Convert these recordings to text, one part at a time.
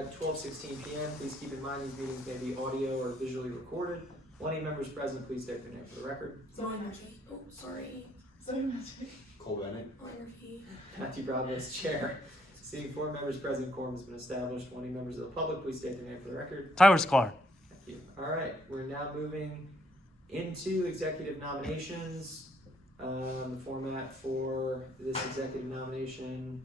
At 12:16 p.m., please keep in mind these meetings may be audio or visually recorded. Any members present, please state their name for the record. Zoe Murphy. Oh, sorry. Zoe Murphy. Cole Bennett. Murphy. Matthew Bravos, Chair. Seeing 4 members present, quorum has been established. Any members of the public, please state their name for the record. Tyler Sklar. Thank you. All right, we're now moving into executive nominations. The format for this executive nomination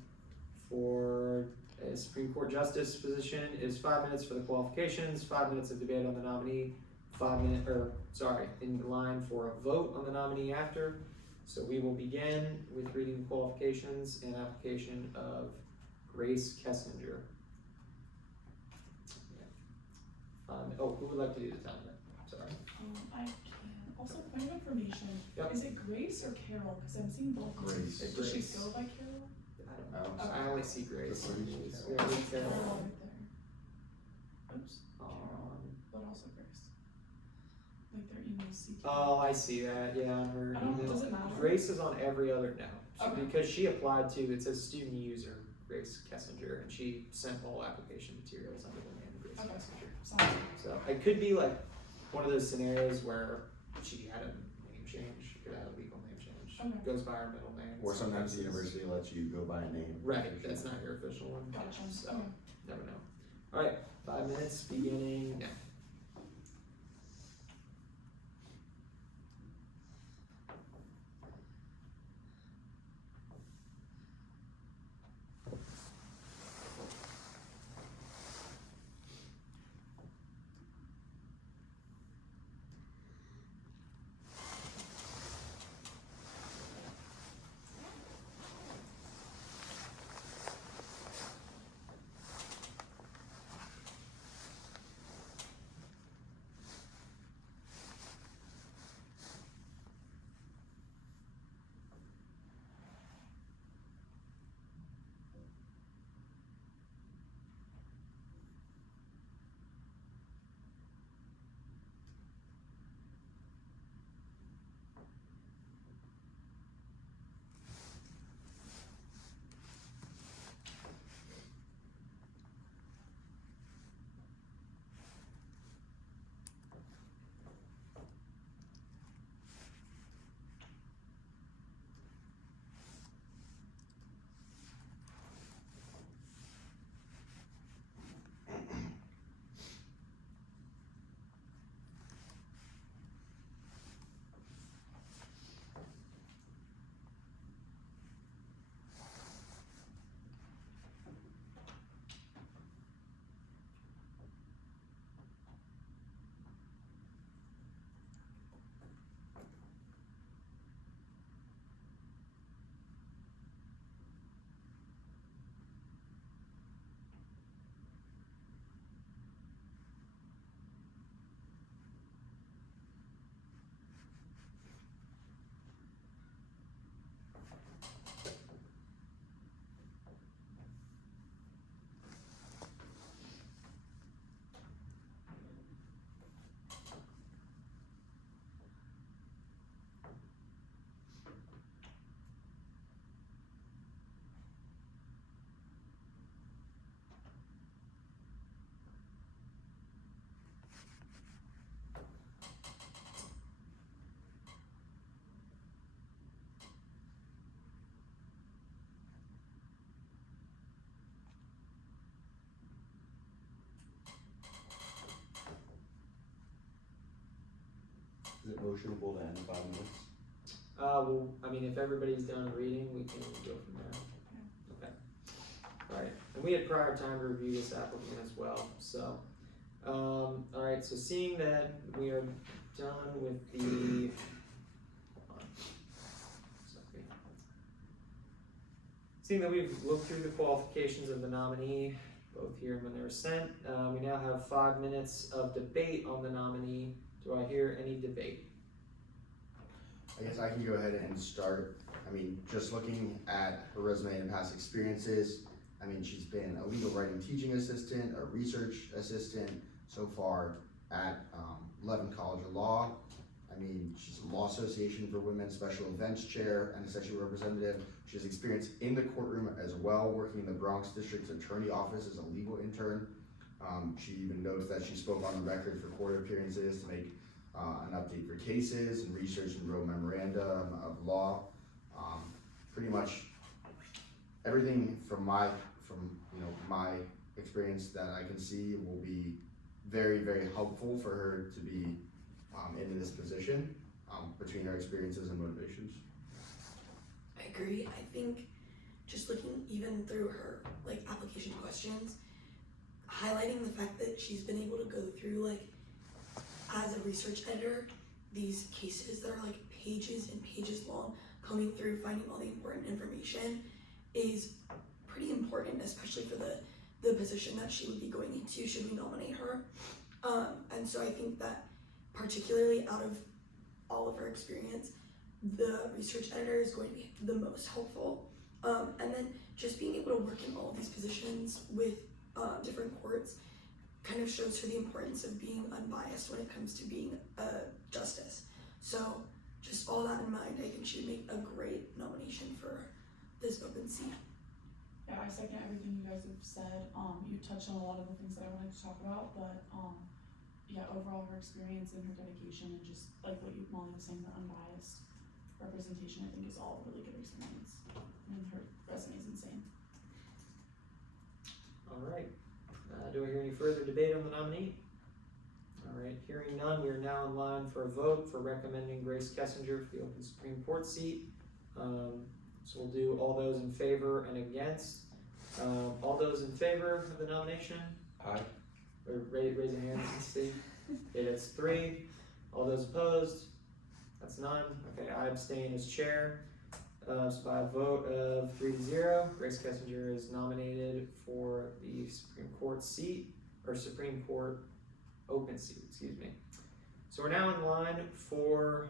for a Supreme Court Justice position is 5 minutes for the qualifications, 5 minutes of debate on the nominee, in line for a vote on the nominee after. So we will begin with reading the qualifications and application of Grace Kessinger. Who would like to do the timer? Sorry. I can. Also, point of information. Yep. Is it Grace or Carol? Because I'm seeing both. Grace. Does Grace. she go by Carol? I don't know. Okay. I only see Grace. Grace. Yeah, Grace Carol Carol. right there. Oops. Carol. But also Grace. Like their emails. CK. Oh, I see that. Yeah, on her email. Does it matter? Grace is on every other now. Okay. Because she applied to, it says student user Grace Kessinger, and she sent all application materials under the name Grace Okay. Kessinger. Sounds good. So it could be like one of those scenarios where she had a name change, she could have a legal name change. Okay. Goes by her middle name. Or sometimes the it's- university lets you go by a name. Right, that's not your official one. Gotcha. So, Okay. never know. Alright, 5 minutes beginning now. Is it motionable to end in 5 minutes? Well, I mean, if everybody's done reading, we can go from there. Okay. Alright, and we had prior time to review this applicant as well, so. Alright, so seeing that we are done with the, hold on. Sorry. Seeing that we've looked through the qualifications of the nominee, both here and when they were sent, we now have 5 minutes of debate on the nominee. Do I hear any debate? I guess I can go ahead and start. I mean, just looking at her resume and past experiences, I mean, she's been a legal writing teaching assistant, a research assistant so far at Levin College of Law. I mean, she's a Law Association for Women Special Events Chair and a sexual representative. She has experience in the courtroom as well, working in the Bronx District's Attorney Office as a legal intern. She even notes that she spoke on the record for court appearances to make an update for cases and research and wrote memoranda of law. Pretty much everything from my experience that I can see will be very, very helpful for her to be in this position between her experiences and motivations. I agree. I think just looking even through her like application questions, highlighting the fact that she's been able to go through like as a research editor these cases that are like pages and pages long, coming through finding all the important information is pretty important, especially for the position that she would be going into should we nominate her. And so I think that particularly out of all of her experience, the research editor is going to be the most helpful. And then just being able to work in all of these positions with different courts kind of shows her the importance of being unbiased when it comes to being a justice. So just all that in mind, I think she would make a great nomination for this open seat. Yeah, I second everything you guys have said. You touched on a lot of the things that I wanted to talk about, but yeah, overall her experience and her dedication and just like what Molly was saying, the unbiased representation, I think is all really good experience. And her resume is insane. All right. Do I hear any further debate on the nominee? All right, hearing none, we are now in line for a vote for recommending Grace Kessinger for the open Supreme Court seat. So we'll do all those in favor and against. All those in favor of the nomination? Aye. Or raise a hand, Steve. Okay, that's 3. All those opposed? That's none. Okay, I abstain as chair. So by a vote of 3-0, Grace Kessinger is nominated for the Supreme Court seat, or Supreme Court open seat, excuse me. So we're now in line for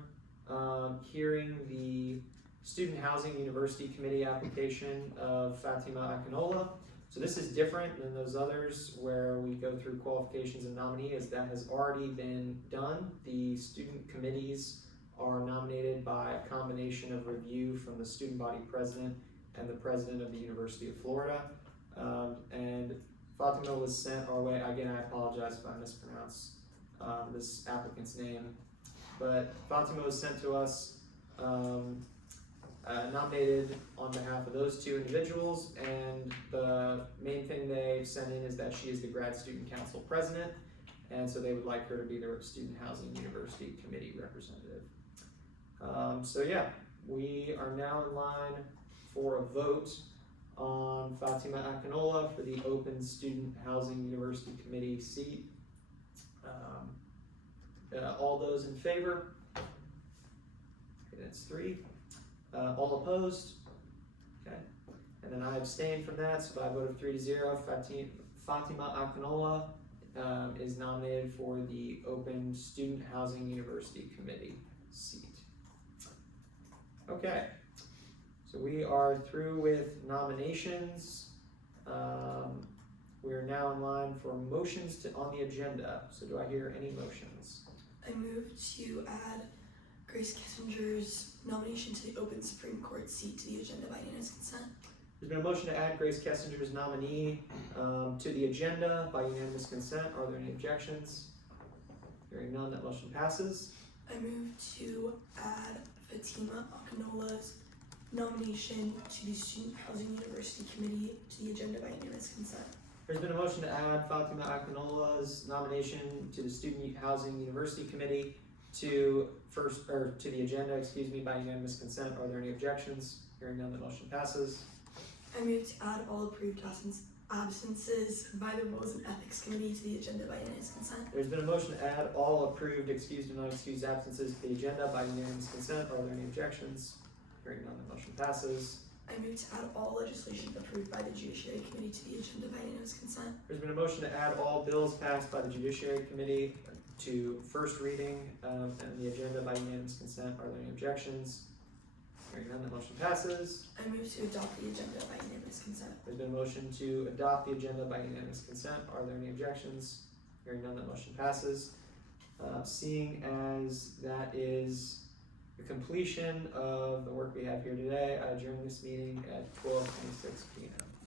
hearing the Student Housing University Committee application of Fatima Akinola. So this is different than those others where we go through qualifications and nominee, as that has already been done. The student committees are nominated by a combination of review from the student body president and the president of the University of Florida. And Fatima was sent our way. Again, I apologize if I mispronounce this applicant's name, but Fatima was sent to us nominated on behalf of those 2 individuals, and the main thing they sent in is that she is the grad student council president, and so they would like her to be their Student Housing University Committee representative. So yeah, we are now in line for a vote on Fatima Akinola for the open Student Housing University Committee seat. All those in favor? Okay, that's 3. All opposed? Okay. And then I abstain from that, so by a vote of 3-0, Fatima Akinola is nominated for the open Student Housing University Committee seat. Okay, so we are through with nominations. We are now in line for motions on the agenda. So do I hear any motions? I move to add Grace Kessinger's nomination to the open Supreme Court seat to the agenda by unanimous consent. There's been a motion to add Grace Kessinger's nominee to the agenda by unanimous consent. Are there any objections? Hearing none, that motion passes. I move to add Fatima Akinola's nomination to the Student Housing University Committee to the agenda by unanimous consent. There's been a motion to add Fatima Akinola's nomination to the Student Housing University Committee to the agenda, by unanimous consent. Are there any objections? Hearing none, the motion passes. I move to add all approved absences by the Rules and Ethics Committee to the agenda by unanimous consent. There's been a motion to add all approved excused and unexcused absences to the agenda by unanimous consent. Are there any objections? Hearing none, the motion passes. I move to add all legislation approved by the Judiciary Committee to the agenda by unanimous consent. There's been a motion to add all bills passed by the Judiciary Committee to first reading and the agenda by unanimous consent. Are there any objections? Hearing none, the motion passes. I move to adopt the agenda by unanimous consent. There's been a motion to adopt the agenda by unanimous consent. Are there any objections? Hearing none, that motion passes. Seeing as that is the completion of the work we have here today, I adjourn this meeting at 12:26 p.m.